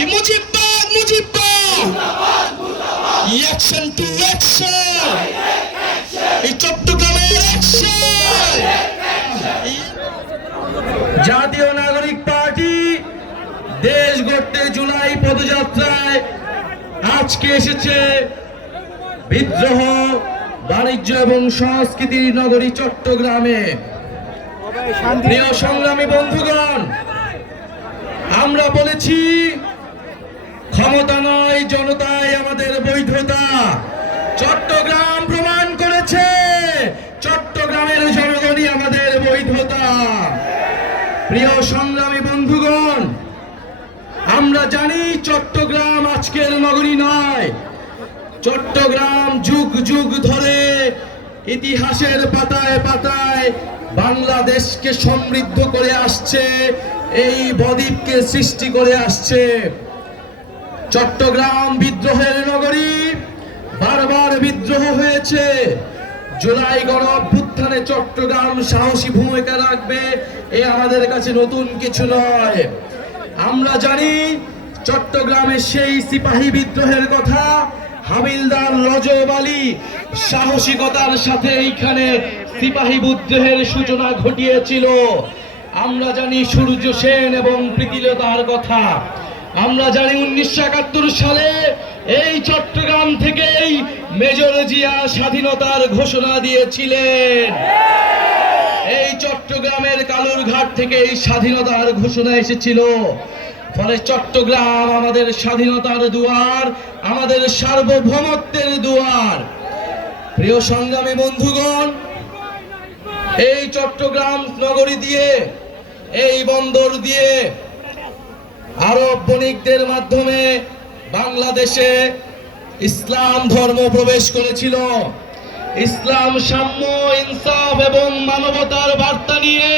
এই জাতীয় নাগরিক পার্টি দেশ গড়তে জুলাই পদযাত্রায় আজকে এসেছে বিদ্রোহ, বাণিজ্য এবং সংস্কৃতির নগরী চট্টগ্রামে। প্রিয় সংগ্রামী বন্ধুগণ, আমরা বলেছি ক্ষমতা নয়, জনতাই আমাদের বৈধতা। চট্টগ্রাম প্রমাণ করেছে, চট্টগ্রামের জনগণই আমাদের বৈধতা। প্রিয় সংগ্রামী বন্ধুগণ, আমরা জানি চট্টগ্রাম আজকের নগরী নয়। চট্টগ্রাম যুগ যুগ ধরে ইতিহাসের পাতায় পাতায় বাংলাদেশকে সমৃদ্ধ করে আসছে, এই বদ্বীপকে সৃষ্টি করে আসছে। চট্টগ্রাম বিদ্রোহের নগরী বারবার বিদ্রোহ হয়েছে। জুলাই গণ অভ্যুত্থানে চট্টগ্রাম সাহসী ভূমিকা রাখবে, এ আমাদের কাছে নতুন কিছু নয়। আমরা জানি চট্টগ্রামের সেই সিপাহী বিদ্রোহের কথা হাবিলদার রজব আলী সাহসিকতার সাথে এইখানে সিপাহী বিদ্রোহের সূচনা ঘটিয়েছিল। আমরা জানি সূর্য সেন এবং প্রীতিলতার কথা। আমরা জানি উনিশশো একাত্তর সালে এই চট্টগ্রাম থেকেই মেজর জিয়া স্বাধীনতার ঘোষণা দিয়েছিলেন। এই চট্টগ্রামের কালুরঘাট থেকে এই স্বাধীনতার ঘোষণা এসেছিল। ফলে চট্টগ্রাম আমাদের স্বাধীনতার দুয়ার, আমাদের সার্বভৌমত্বের দুয়ার। প্রিয় সংগ্রামী বন্ধুগণ, এই চট্টগ্রাম নগরী দিয়ে, এই বন্দর দিয়ে আরব বণিকদের মাধ্যমে বাংলাদেশে ইসলাম ধর্ম প্রবেশ করেছিল। ইসলাম, সাম্য, ইনসাফ এবং মানবতার বার্তা নিয়ে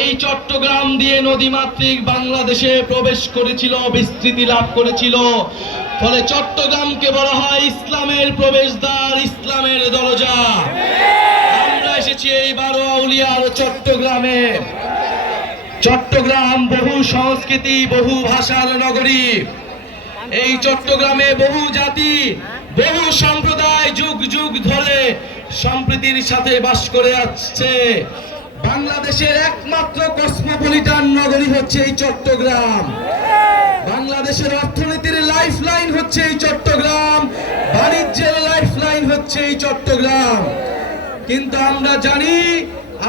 এই চট্টগ্রাম দিয়ে নদীমাতৃক বাংলাদেশে প্রবেশ করেছিল, বিস্তৃতি লাভ করেছিল। ফলে চট্টগ্রামকে বলা হয় ইসলামের প্রবেশদ্বার, ইসলামের দরজা। আমরা এসেছি এই বারো আউলিয়ার চট্টগ্রামে। চট্টগ্রাম বহু সংস্কৃতি, বহু ভাষার নগরী। এই চট্টগ্রামে বহু জাতি, বহু সম্প্রদায় যুগ যুগ ধরে সম্প্রীতির সাথে বাস করে আসছে। বাংলাদেশের একমাত্র কসমোপলিটান নগরী হচ্ছে এই চট্টগ্রাম। বাংলাদেশের অর্থনীতির লাইফ লাইন হচ্ছে এই চট্টগ্রাম, বাণিজ্যের লাইফ লাইন হচ্ছে এই চট্টগ্রাম। কিন্তু আমরা জানি,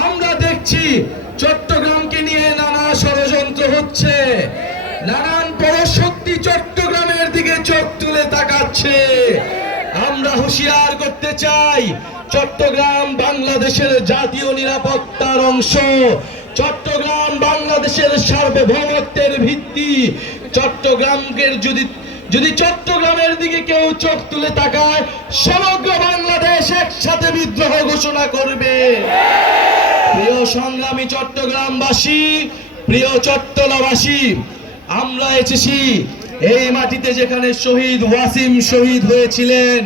আমরা দেখছি চট্টগ্রামকে নানান পরশক্তি চট্টগ্রামের দিকে চোখ তুলে তাকাচ্ছে। আমরা হুঁশিয়ার করতে চাই, চট্টগ্রাম বাংলাদেশের জাতীয় নিরাপত্তার অংশ, চট্টগ্রাম বাংলাদেশের সার্বভৌমত্বের ভিত্তি, চট্টগ্রামকে যদি যদি চট্টগ্রামের দিকে কেউ চোখ তুলে তাকায়, সমগ্র বাংলাদেশ একসাথে বিদ্রোহ ঘোষণা করবে। প্রিয় সংগ্রামী চট্টগ্রামবাসী, প্রিয় চট্টলাবাসী আমরা এসেছি এই মাটিতে যেখানে শহীদ ওয়াসিম শহীদ হয়েছিলেন।